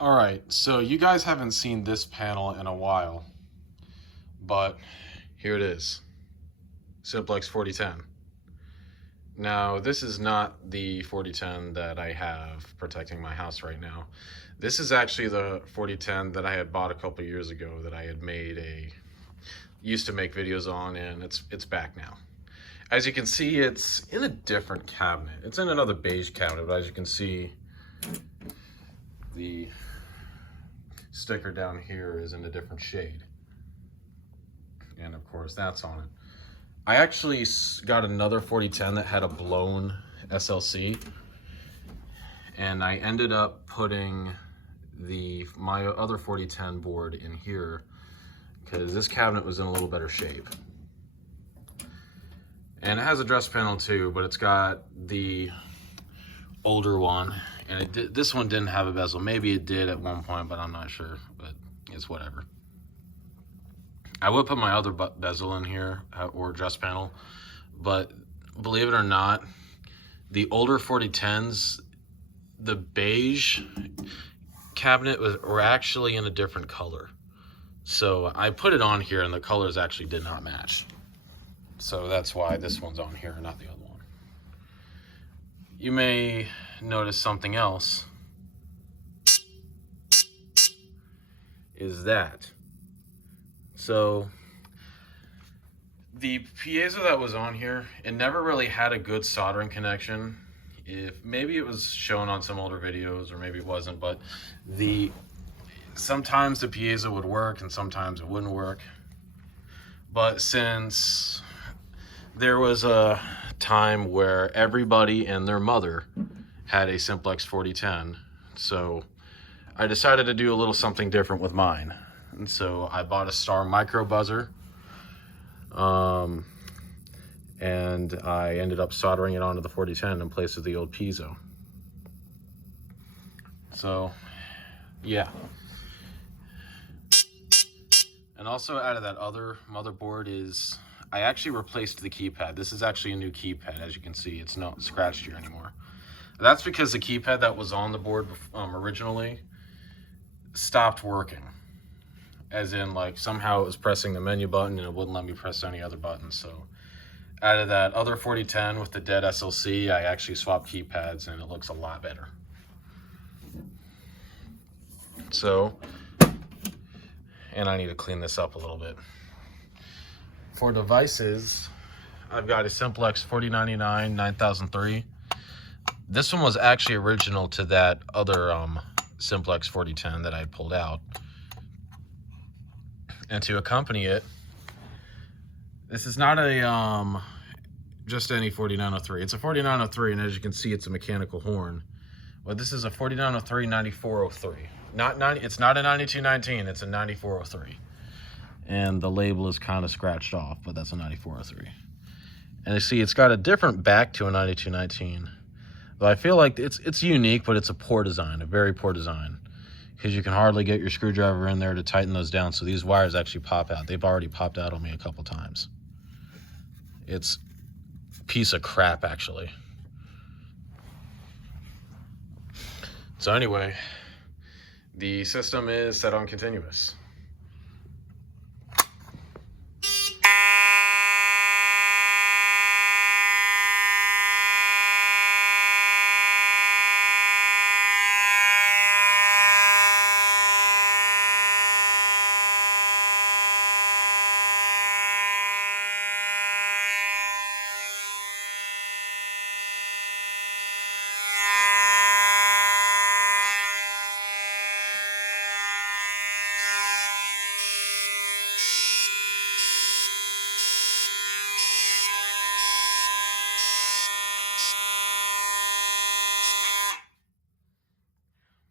All right, so you guys haven't seen this panel in a while, but here it is, Simplex 4010. Now, this is not the 4010 that I have protecting my house right now. This is actually the 4010 that I had bought a couple years ago that I had used to make videos on, and it's back now. As you can see, it's in a different cabinet. It's in another beige cabinet, but as you can see, the sticker down here is in a different shade. And of course, that's on it. I actually got another 4010 that had a blown SLC, and I ended up putting my other 4010 board in here because this cabinet was in a little better shape. And it has a dress panel too, but it's got the older one, and this one didn't have a bezel. Maybe it did at one point, but I'm not sure, but it's whatever. I would put my other bezel in here, or dress panel, but believe it or not, the older 4010s, the beige cabinet were actually in a different color. So I put it on here and the colors actually did not match. So that's why this one's on here and not the other one. You may notice something else, is that. So the piezo that was on here, it never really had a good soldering connection. Maybe it was shown on some older videos, or maybe it wasn't, but sometimes the piezo would work and sometimes it wouldn't work. But since there was a time where everybody and their mother had a Simplex 4010, so I decided to do a little something different with mine. And so I bought a Star micro buzzer, and I ended up soldering it onto the 4010 in place of the old piezo. So yeah. And also out of that other motherboard I actually replaced the keypad. This is actually a new keypad. As you can see, it's not scratched here anymore. That's because the keypad that was on the board originally stopped working. As in, like, somehow it was pressing the menu button and it wouldn't let me press any other buttons. So out of that other 4010 with the dead SLC, I actually swapped keypads and it looks a lot better. So, and I need to clean this up a little bit. For devices, I've got a Simplex 4099 9003. This one was actually original to that other Simplex 4010 that I pulled out. And to accompany it, this is not a just any 4903. It's a 4903, and as you can see, it's a mechanical horn. But this is a 4903 9403. It's not a 9219. It's a 9403. And the label is kind of scratched off, but that's a 9403. And you see, it's got a different back to a 9219. But I feel like it's unique, but it's a poor design, a very poor design. Because you can hardly get your screwdriver in there to tighten those down, so these wires actually pop out. They've already popped out on me a couple times. It's a piece of crap, actually. So anyway, the system is set on continuous.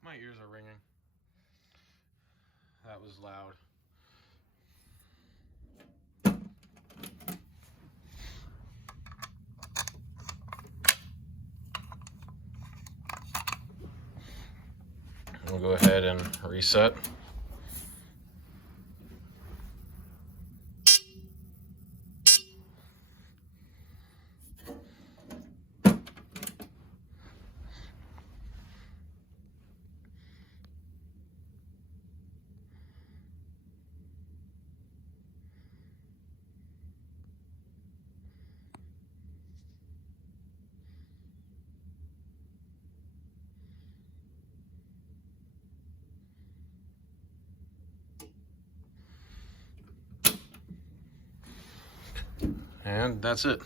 My ears are ringing. That was loud. We'll go ahead and reset. And that's it.